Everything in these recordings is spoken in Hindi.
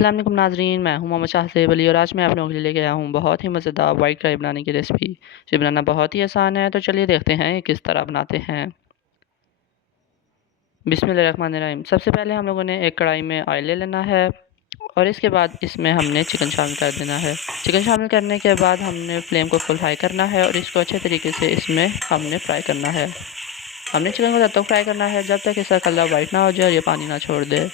अस्सलाम वालेकुम नाज़रीन, मैं हूं मोहम्मद शाहज़ेब अली और आज मैं आप लोगों के लिए लेके आया हूं बहुत ही मज़ेदार वाइट राइस बनाने की रेसिपी। ये बनाना बहुत ही आसान है, तो चलिए देखते हैं ये किस तरह बनाते हैं। बिस्मिल्लाहिर्रहमानिर्रहीम। सबसे पहले हम लोगों ने एक कढ़ाई में ऑयल ले लेना है और इसके बाद इसमें हमने चिकन शामिल कर देना है। चिकन शामिल करने के बाद हमने फ्लेम को फुल हाई करना है और इसको अच्छे तरीके से इसमें हमने फ्राई करना है। हमने चिकन को तब तक फ्राई करना है जब तक इसका कलर वाइट ना हो जाए और ये पानी ना छोड़ दे।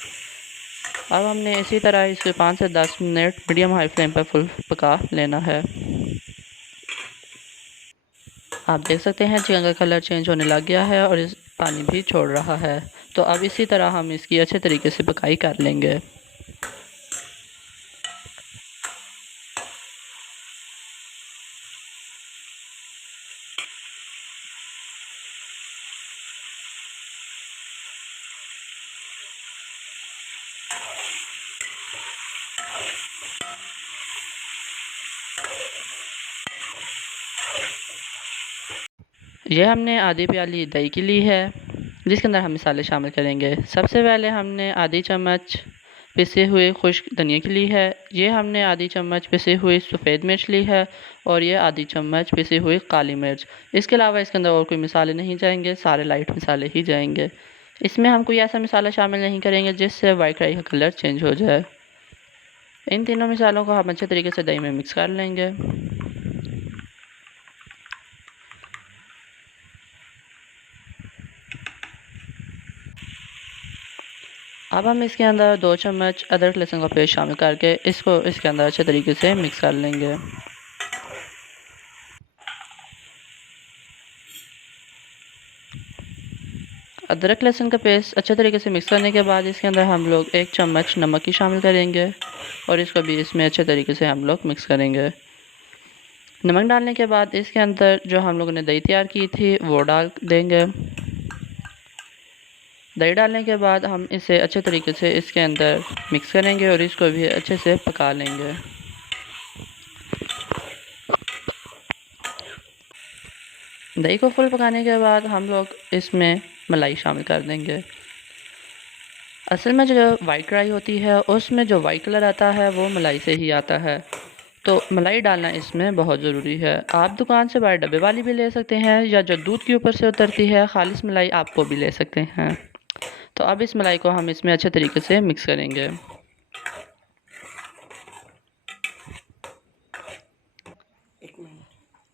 अब हमने इसी तरह इसे 5 से 10 मिनट मीडियम हाई फ्लेम पर फुल पका लेना है। आप देख सकते हैं चिकन का कलर चेंज होने लग गया है और इस पानी भी छोड़ रहा है। तो अब इसी तरह हम इसकी अच्छे तरीके से पकाई कर लेंगे। ये हमने आधी प्याली दही की ली है जिसके अंदर हम मसाले शामिल करेंगे। सबसे पहले हमने आधी चम्मच पिसे हुए खुश्क धनिया की ली है। ये हमने आधी चम्मच पिसे हुई सफ़ेद मिर्च ली है और ये आधी चम्मच पिसी हुई काली मिर्च। इसके अलावा इसके अंदर और कोई मसाले नहीं जाएंगे, सारे लाइट मसाले ही जाएंगे। इसमें हम कोई ऐसा मसाला शामिल नहीं करेंगे जिससे वाइट राइस का कलर चेंज हो जाए। इन तीनों मसालों को हम अच्छे तरीके से दही में मिक्स कर लेंगे। अब हम इसके अंदर 2 चम्मच अदरक लहसुन का पेस्ट शामिल करके इसको इसके अंदर अच्छे तरीके से मिक्स कर लेंगे। अदरक लहसुन का पेस्ट अच्छे तरीके से मिक्स करने के बाद इसके अंदर हम लोग 1 चम्मच नमक की शामिल करेंगे और इसको भी इसमें अच्छे तरीके से हम लोग मिक्स करेंगे। नमक डालने के बाद इसके अंदर जो हम लोगों ने दही तैयार की थी वो डाल देंगे। दही डालने के बाद हम इसे अच्छे तरीके से इसके अंदर मिक्स करेंगे और इसको भी अच्छे से पका लेंगे। दही को फुल पकाने के बाद हम लोग इसमें मलाई शामिल कर देंगे। असल में जो वाइट राइस होती है उसमें जो वाइट कलर आता है वो मलाई से ही आता है, तो मलाई डालना इसमें बहुत ज़रूरी है। आप दुकान से बाहर डब्बे वाली भी ले सकते हैं या जो दूध के ऊपर से उतरती है खालिस मलाई आप वो भी ले सकते हैं। तो अब इस मलाई को हम इसमें अच्छे तरीके से मिक्स करेंगे।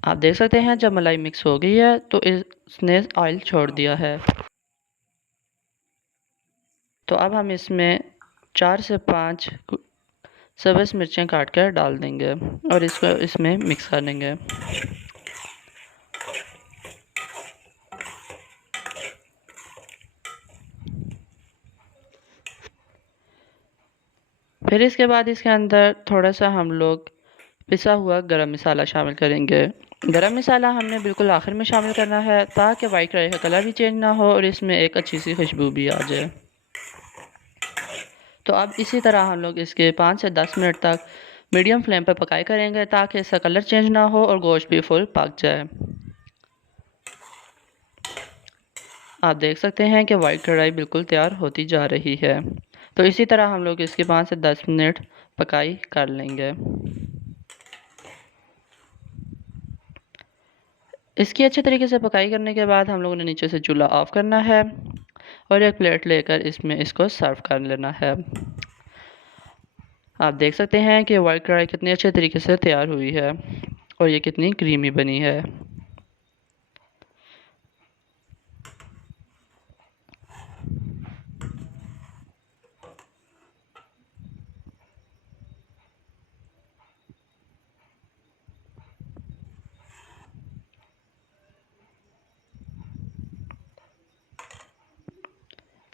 आप देख सकते हैं जब मलाई मिक्स हो गई है तो इसने ऑयल छोड़ दिया है। तो अब हम इसमें 4 से 5 सब्ज़ मिर्चें काट कर डाल देंगे और इसको इसमें मिक्स कर देंगे। फिर इसके बाद इसके अंदर थोड़ा सा हम लोग पिसा हुआ गरम मसाला शामिल करेंगे। गरम मसाला हमने बिल्कुल आखिर में शामिल करना है ताकि वाइट राइस का कलर भी चेंज ना हो और इसमें एक अच्छी सी खुशबू भी आ जाए। तो अब इसी तरह हम लोग इसके 5 से 10 मिनट तक मीडियम फ्लेम पर पकाई करेंगे ताकि इसका कलर चेंज ना हो और गोश्त भी फुल पक जाए। आप देख सकते हैं कि वाइट कढ़ाई बिल्कुल तैयार होती जा रही है। तो इसी तरह हम लोग इसकी 5 से 10 मिनट पकाई कर लेंगे। इसकी अच्छे तरीके से पकाई करने के बाद हम लोगों ने नीचे से चूल्हा ऑफ़ करना है और एक प्लेट लेकर इसमें इसको सर्व कर लेना है। आप देख सकते हैं कि वाइट कढ़ाई कितनी अच्छे तरीके से तैयार हुई है और ये कितनी क्रीमी बनी है।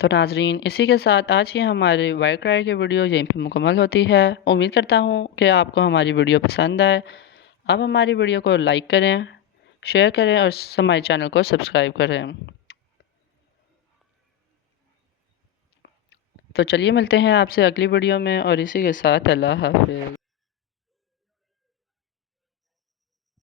तो नाज़रीन इसी के साथ आज की हमारी वाइट कढ़ाई की वीडियो यहीं पे मुकम्मल होती है। उम्मीद करता हूँ कि आपको हमारी वीडियो पसंद आए। आप हमारी वीडियो को लाइक करें, शेयर करें और हमारे चैनल को सब्सक्राइब करें। तो चलिए मिलते हैं आपसे अगली वीडियो में और इसी के साथ अल्लाह हाफ़िज़।